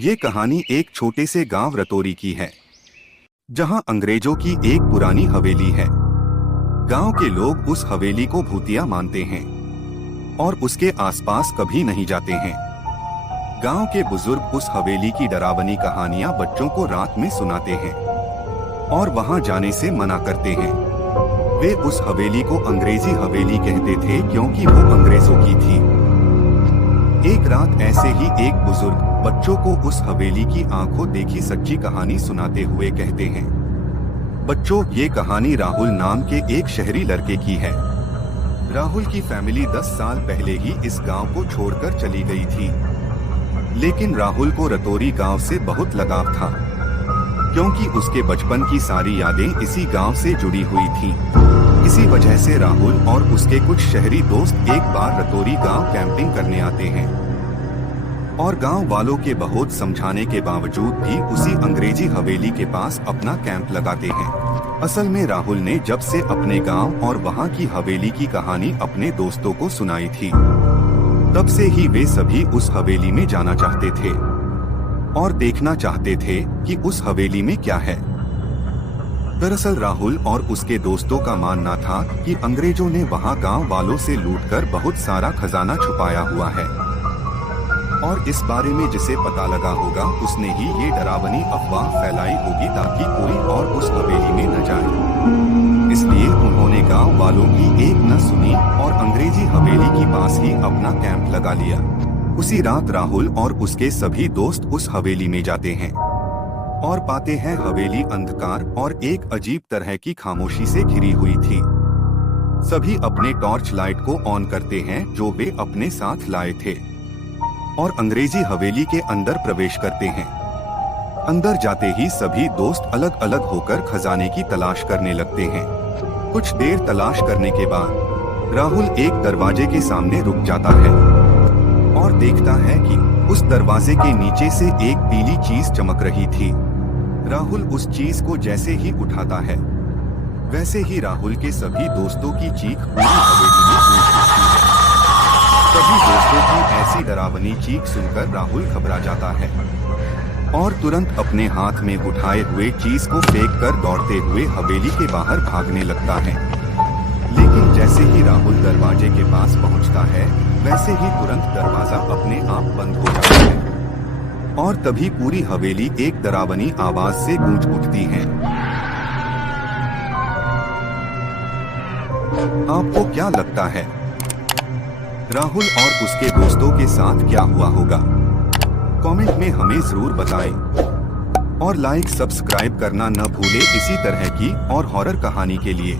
ये कहानी एक छोटे से गांव रतौरी की है, जहां अंग्रेजों की एक पुरानी हवेली है। गांव के लोग उस हवेली को भूतिया मानते हैं और उसके आसपास कभी नहीं जाते हैं। गांव के बुजुर्ग उस हवेली की डरावनी कहानियां बच्चों को रात में सुनाते हैं और वहां जाने से मना करते हैं। वे उस हवेली को अंग्रेजी हवेली कहते थे क्योंकि वो अंग्रेजों की थी। एक रात ऐसे ही एक बुजुर्ग बच्चों को उस हवेली की आंखों देखी सच्ची कहानी सुनाते हुए कहते हैं, बच्चों, ये कहानी राहुल नाम के एक शहरी लड़के की है। राहुल की फैमिली 10 साल पहले ही इस गांव को छोड़कर चली गई थी, लेकिन राहुल को रतौरी गांव से बहुत लगाव था, क्योंकि उसके बचपन की सारी यादें इसी गांव से जुड़ी हुई थीं। इसी वजह से राहुल और उसके कुछ शहरी दोस्त एक बार रतौरी गांव कैंपिंग करने आते हैं और गांव वालों के बहुत समझाने के बावजूद भी उसी अंग्रेजी हवेली के पास अपना कैंप लगाते हैं। असल में राहुल ने जब से अपने गांव और वहां की हवेली की कहानी अपने दोस्तों को सुनाई थी, तब से ही वे सभी उस हवेली में जाना चाहते थे और देखना चाहते थे कि उस हवेली में क्या है। दरअसल राहुल और उसके दोस्तों का मानना था कि अंग्रेजों ने वहां गांव वालों से लूटकर बहुत सारा खजाना छुपाया हुआ है और इस बारे में जिसे पता लगा होगा उसने ही ये डरावनी अफवाह फैलाई होगी ताकि कोई और उस हवेली में न जाए। इसलिए उन्होंने गांव वालों की एक न सुनी और अंग्रेजी हवेली के पास ही अपना कैंप लगा लिया। उसी रात राहुल और उसके सभी दोस्त उस हवेली में जाते हैं और पाते हैं हवेली अंधकार और एक अजीब तरह की खामोशी से घिरी हुई थी। सभी अपने टॉर्च लाइट को ऑन करते हैं जो वे अपने साथ लाए थे और अंग्रेजी हवेली के अंदर प्रवेश करते हैं। अंदर जाते ही सभी दोस्त अलग अलग होकर खजाने की तलाश करने लगते हैं। कुछ देर तलाश करने के बाद राहुल एक दरवाजे के सामने रुक जाता है और देखता है कि उस दरवाजे के नीचे से एक पीली चीज चमक रही थी। राहुल उस चीज को जैसे ही उठाता है, वैसे ही राहुल के सभी दोस्तों की चीख पूरी हवेली में गूंज उठती है। सभी दोस्तों की ऐसी डरावनी चीख सुनकर राहुल घबरा जाता है और तुरंत अपने हाथ में उठाए हुए चीज को फेंककर दौड़ते हुए हवेली के बाहर भागने लगता है। लेकिन जैसे ही राहुल दरवाजे के पास पहुंचता है, वैसे ही तुरंत दरवाजा अपने आप बंद हो जाता है और तभी पूरी हवेली एक डरावनी आवाज से गूंज उठती है। आपको क्या लगता है राहुल और उसके दोस्तों के साथ क्या हुआ होगा? कमेंट में हमें जरूर बताएं और लाइक सब्सक्राइब करना न भूलें इसी तरह की और हॉरर कहानी के लिए।